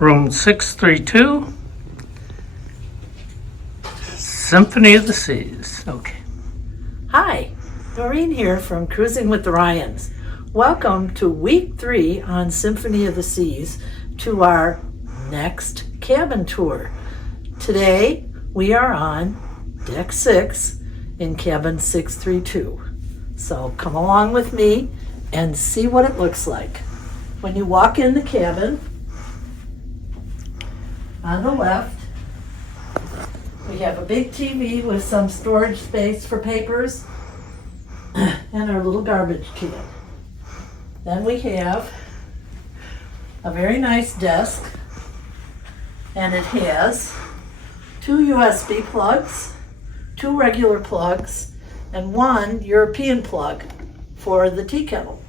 Room 632, Symphony of the Seas. Okay. Hi, Noreen here from Cruising with the Ryans. Welcome to week 3 on Symphony of the Seas, to our next cabin tour. Today we are on deck 6 in cabin 632. So come along with me and see what it looks like. When you walk in the cabin, on the left, we have a big TV with some storage space for papers and our little garbage can. Then we have a very nice desk, and it has 2 USB plugs, 2 regular plugs, and 1 European plug for the tea kettle,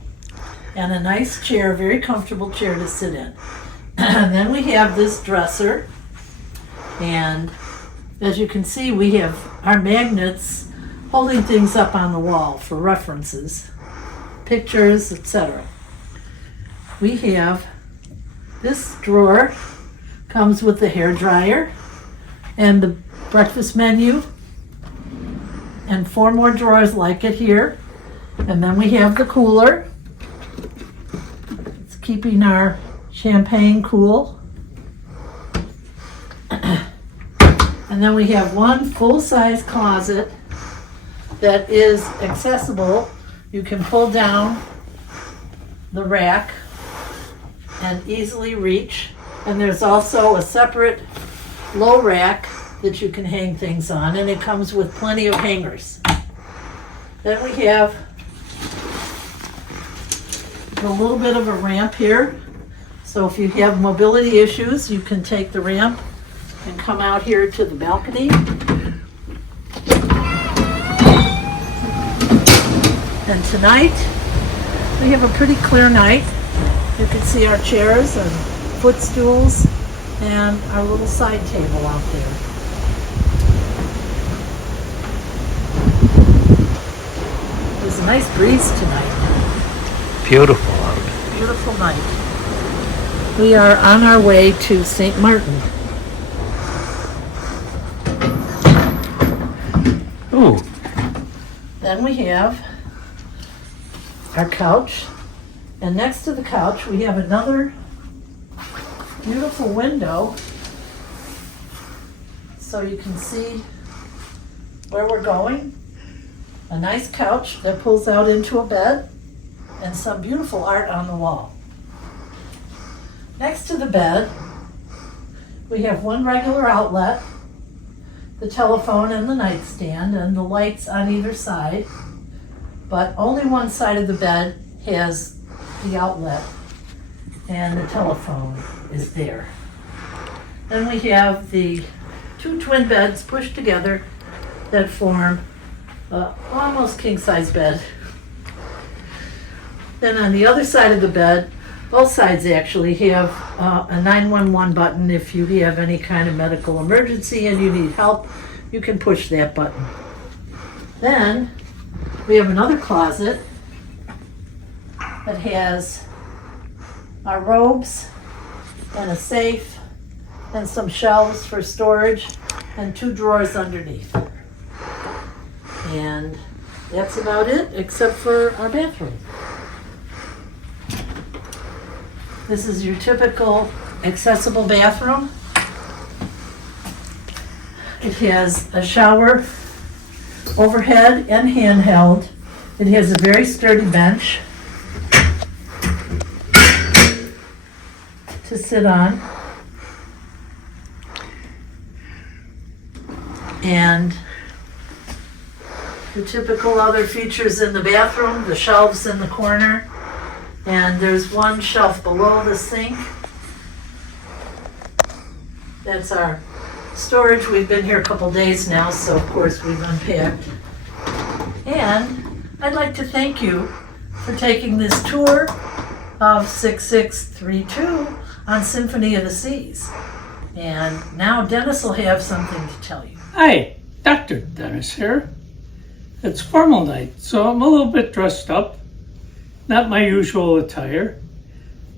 and a nice chair, very comfortable chair to sit in. And then we have this dresser, and as you can see, we have our magnets holding things up on the wall for references, pictures, etc. We have this drawer, comes with the hair dryer and the breakfast menu, and 4 more drawers like it here. And then we have the cooler. It's keeping our champagne cool. And then we have 1 full-size closet that is accessible. You can pull down the rack and easily reach. And there's also a separate low rack that you can hang things on, and it comes with plenty of hangers. Then we have a little bit of a ramp here. So if you have mobility issues, you can take the ramp and come out here to the balcony. And tonight, we have a pretty clear night. You can see our chairs and footstools and our little side table out there. There's a nice breeze tonight. Beautiful out. Beautiful night. We are on our way to St. Martin. Ooh. Then we have our couch, and next to the couch we have another beautiful window so you can see where we're going. A nice couch that pulls out into a bed, and some beautiful art on the wall. Next to the bed, we have 1 regular outlet, the telephone and the nightstand, and the lights on either side, but only one side of the bed has the outlet, and the telephone is there. Then we have the 2 twin beds pushed together that form an almost king-size bed. Then on the other side of the bed, both sides actually have a 911 button. If you have any kind of medical emergency and you need help, you can push that button. Then we have another closet that has our robes and a safe and some shelves for storage and 2 drawers underneath. And that's about it, except for our bathroom. This is your typical accessible bathroom. It has a shower overhead and handheld. It has a very sturdy bench to sit on. And The typical other features in the bathroom, the shelves in the corner, and there's one shelf below the sink. That's our storage. We've been here a couple days now, so of course we've unpacked. And I'd like to thank you for taking this tour of 6632 on Symphony of the Seas. And now Dennis will have something to tell you. Hi, Dr. Dennis here. It's formal night, so I'm a little bit dressed up. Not my usual attire.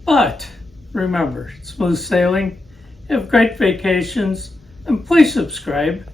But remember, smooth sailing, have great vacations, and please subscribe.